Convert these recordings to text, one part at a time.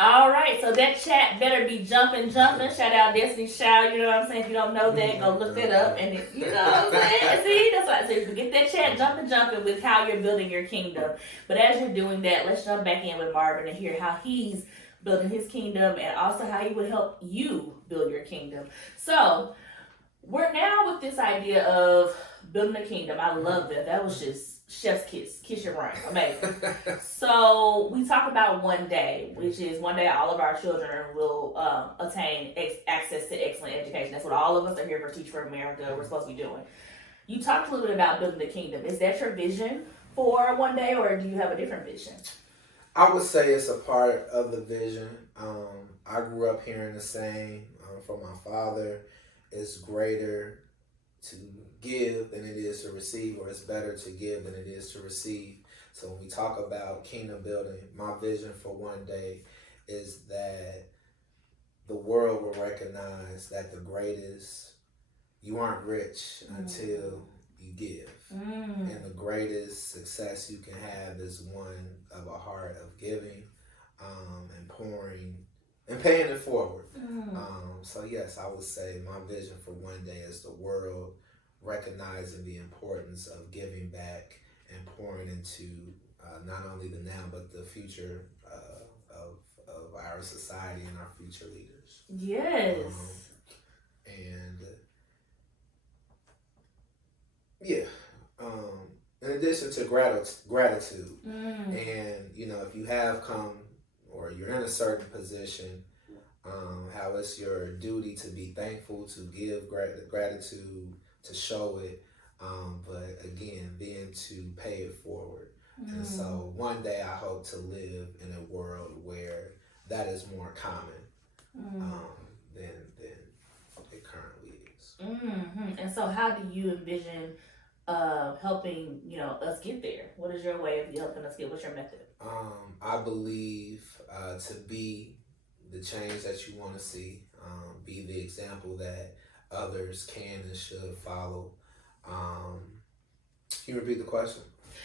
All right, so that chat better be jumping. Shout out Destiny Shout. You know what I'm saying? If you don't know that, go look that up. And if, you know what I'm saying? See, that's why I said, get that chat jumping with how you're building your kingdom. But as you're doing that, let's jump back in with Marvin and hear how he's building his kingdom and also how he would help you build your kingdom. So we're now with this idea of building a kingdom. I love that. That was just chef's kiss your brain, amazing. So we talk about one day, which is one day all of our children will attain access to excellent education. That's what all of us are here for Teach for America. We're supposed to be doing. You talked a little bit about building the kingdom. Is that your vision for one day, or do you have a different vision? I would say it's a part of the vision. I grew up hearing the saying from my father: "It's greater to give than it is to receive," or it's better to give than it is to receive. So when we talk about kingdom building, my vision for one day is that the world will recognize that the greatest, you aren't rich until you give. And the greatest success you can have is one of a heart of giving and pouring and paying it forward. So yes, I would say my vision for one day is the world recognizing the importance of giving back and pouring into not only the now but the future of our society and our future leaders. Yes. And yeah. In addition to gratitude, and if you have come or you're in a certain position, how it's your duty to be thankful, to give gratitude, to show it, but again, then to pay it forward. And so one day I hope to live in a world where that is more common than it currently is. And so how do you envision helping us get there? What is your way of helping us get? What's your method? I believe to be the change that you want to see, be the example that others can and should follow. Can you repeat the question?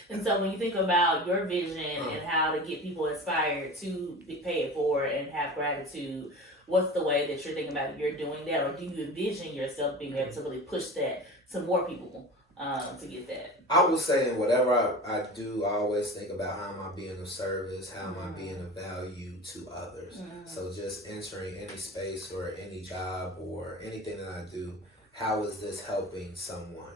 And so when you think about your vision and how to get people inspired to pay it forward and have gratitude, what's the way that you're thinking about you're doing that, or do you envision yourself being able to really push that to more people? To get that, I would say in whatever I do, I always think about how am I being of service, how am I being of value to others. So just entering any space or any job or anything that I do, how is this helping someone?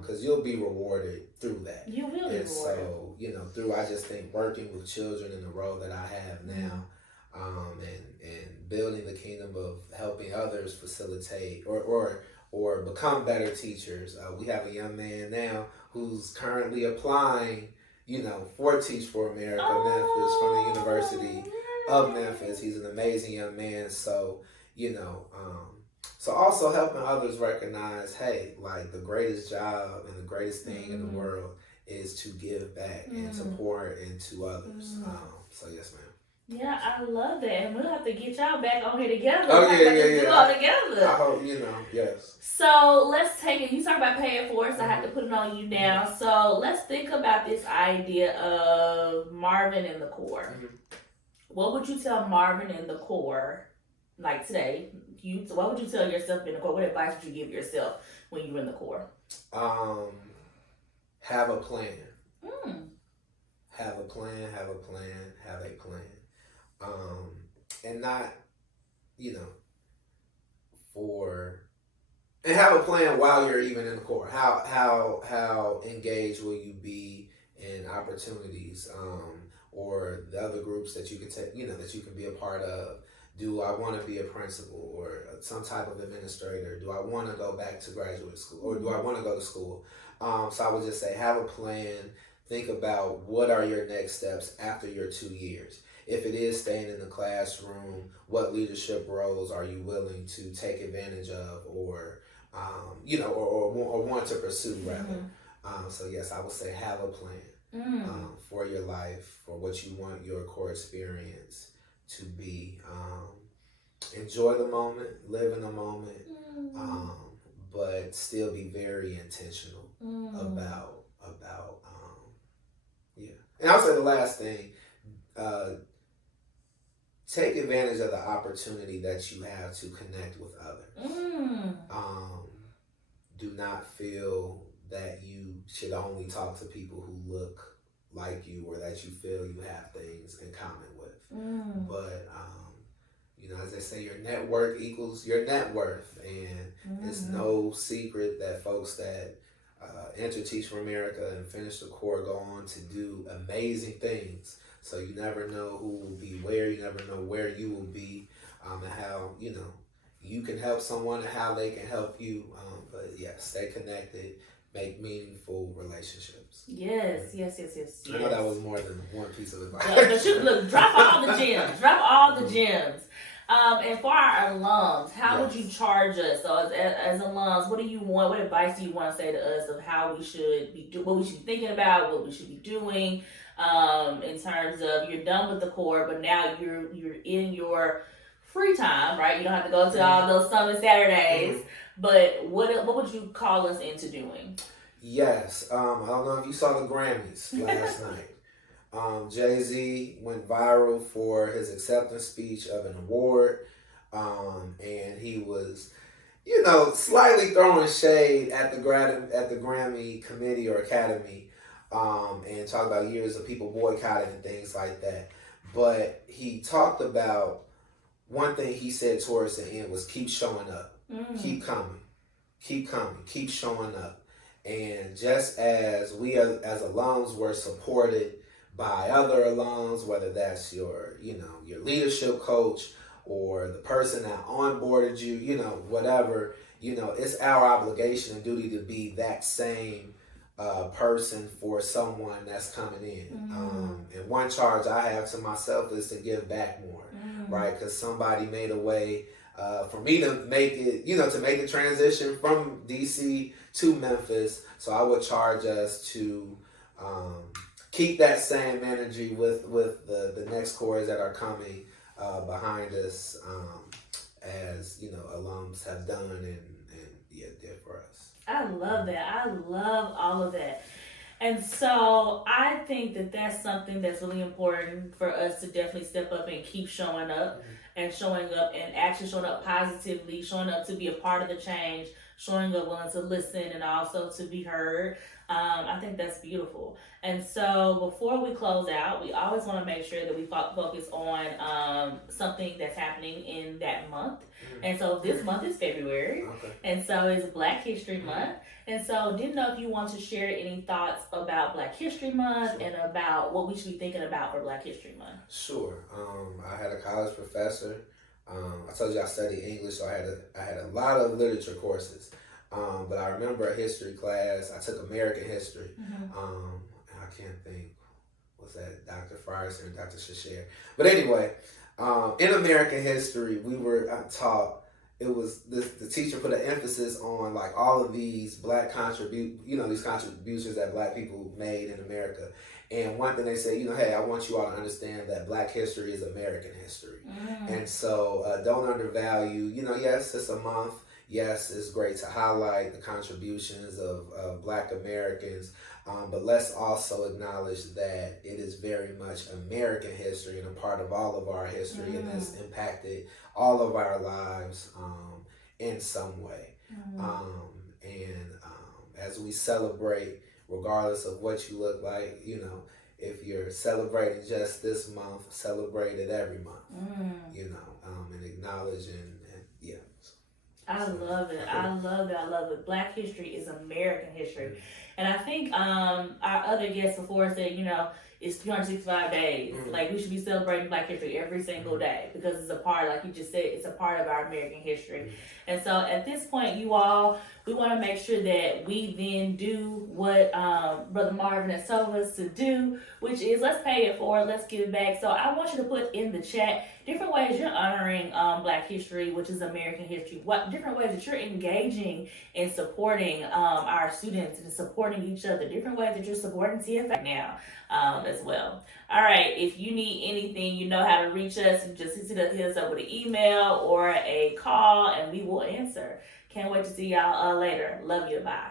Because you'll be rewarded through that. You will be rewarded. So through I just think working with children in the role that I have now, and building the kingdom of helping others facilitate or become better teachers. We have a young man now who's currently applying, for Teach for America, Memphis, from the University of Memphis. He's an amazing young man. So, so also helping others recognize, hey, like the greatest job and the greatest thing in the world is to give back and to pour into others. So yes, ma'am. Yeah, I love that. And we'll have to get y'all back on here together. Oh, yeah. Do all together. I hope, yes. So let's take it. You talk about paying for it, so I have to put it on you now. So let's think about this idea of Marvin in the core. What would you tell Marvin in the core, like today? What would you tell yourself in the core? What advice would you give yourself when you were in the core? Have a plan. Have a plan. And not, and have a plan while you're even in the core. How engaged will you be in opportunities, or the other groups that you can take, that you can be a part of? Do I want to be a principal or some type of administrator? Do I want to go back to graduate school, or do I want to go to school? So I would just say, have a plan. Think about what are your next steps after your 2 years. If it is staying in the classroom, what leadership roles are you willing to take advantage of, or want to pursue rather? So yes, I would say have a plan for your life, for what you want your core experience to be. Enjoy the moment, live in the moment, but still be very intentional about yeah. And I'll say the last thing. take advantage of the opportunity that you have to connect with others. Do not feel that you should only talk to people who look like you or that you feel you have things in common with. But, as they say, your network equals your net worth. And it's no secret that folks that enter Teach for America and finish the core go on to do amazing things. So you never know who will be where. You never know where you will be, and how, you can help someone and how they can help you. But yeah, stay connected, make meaningful relationships. Yes. I know that was more than one piece of advice. But look, drop all the gems. Drop all the gems. And for our alums, how would you charge us? So as alums, what do you want? What advice do you want to say to us of how we should be what we should be thinking about, what we should be doing, in terms of you're done with the core, but now you're in your free time, right? You don't have to go to all those Sunday Saturdays. But what would you call us into doing? Yes. I don't know if you saw the Grammys last night. Jay-Z went viral for his acceptance speech of an award. And he was, slightly throwing shade at the Grammy committee or academy, and talked about years of people boycotting and things like that. But he talked about one thing he said towards the end was keep showing up. Keep coming, keep showing up. And just as we as alums were supported by other alums, whether that's your leadership coach or the person that onboarded you, whatever, it's our obligation and duty to be that same person for someone that's coming in. And one charge I have to myself is to give back more, right? Because somebody made a way for me to make it, to make the transition from DC to Memphis. So I would charge us to keep that same energy with the next cores that are coming behind us, as alums have done and did for us. I love that. I love all of that. And so I think that that's something that's really important for us to definitely step up and keep showing up and showing up and actually showing up positively, showing up to be a part of the change, showing up willing to listen and also to be heard. I think that's beautiful. And so before we close out, we always want to make sure that we focus on something that's happening in that month. And so this month is February. And so it's Black History Month. And so didn't know if you want to share any thoughts about Black History Month and about what we should be thinking about for Black History Month. Sure. I had a college professor. I told you I studied English, so I had a lot of literature courses. But I remember a history class. I took American history. And I can't think, was that Dr. Frierson or Dr. Shasher? But anyway, in American history, we were taught, it was the teacher put an emphasis on like all of these Black these contributions that Black people made in America. And one thing they say, hey, I want you all to understand that Black history is American history. And so don't undervalue, yes, it's a month. Yes, it's great to highlight the contributions of Black Americans, but let's also acknowledge that it is very much American history and a part of all of our history, and has impacted all of our lives in some way. As we celebrate, regardless of what you look like, if you're celebrating just this month, celebrate it every month, and acknowledge and yeah. I love it. I love it. Black history is American history. And I think our other guest before said, it's 365 days. Like, we should be celebrating Black history every single day because it's a part, like you just said, it's a part of our American history. And so at this point, you all, we want to make sure that we then do what Brother Marvin has told us to do, which is let's pay it forward, let's give it back. So I want you to put in the chat different ways you're honoring Black history, which is American history, what different ways that you're engaging in supporting our students and supporting each other, different ways that you're supporting TFA now as well. All right, if you need anything, you know how to reach us. You just hit us up with an email or a call, and we will answer. Can't wait to see y'all later. Love you. Bye.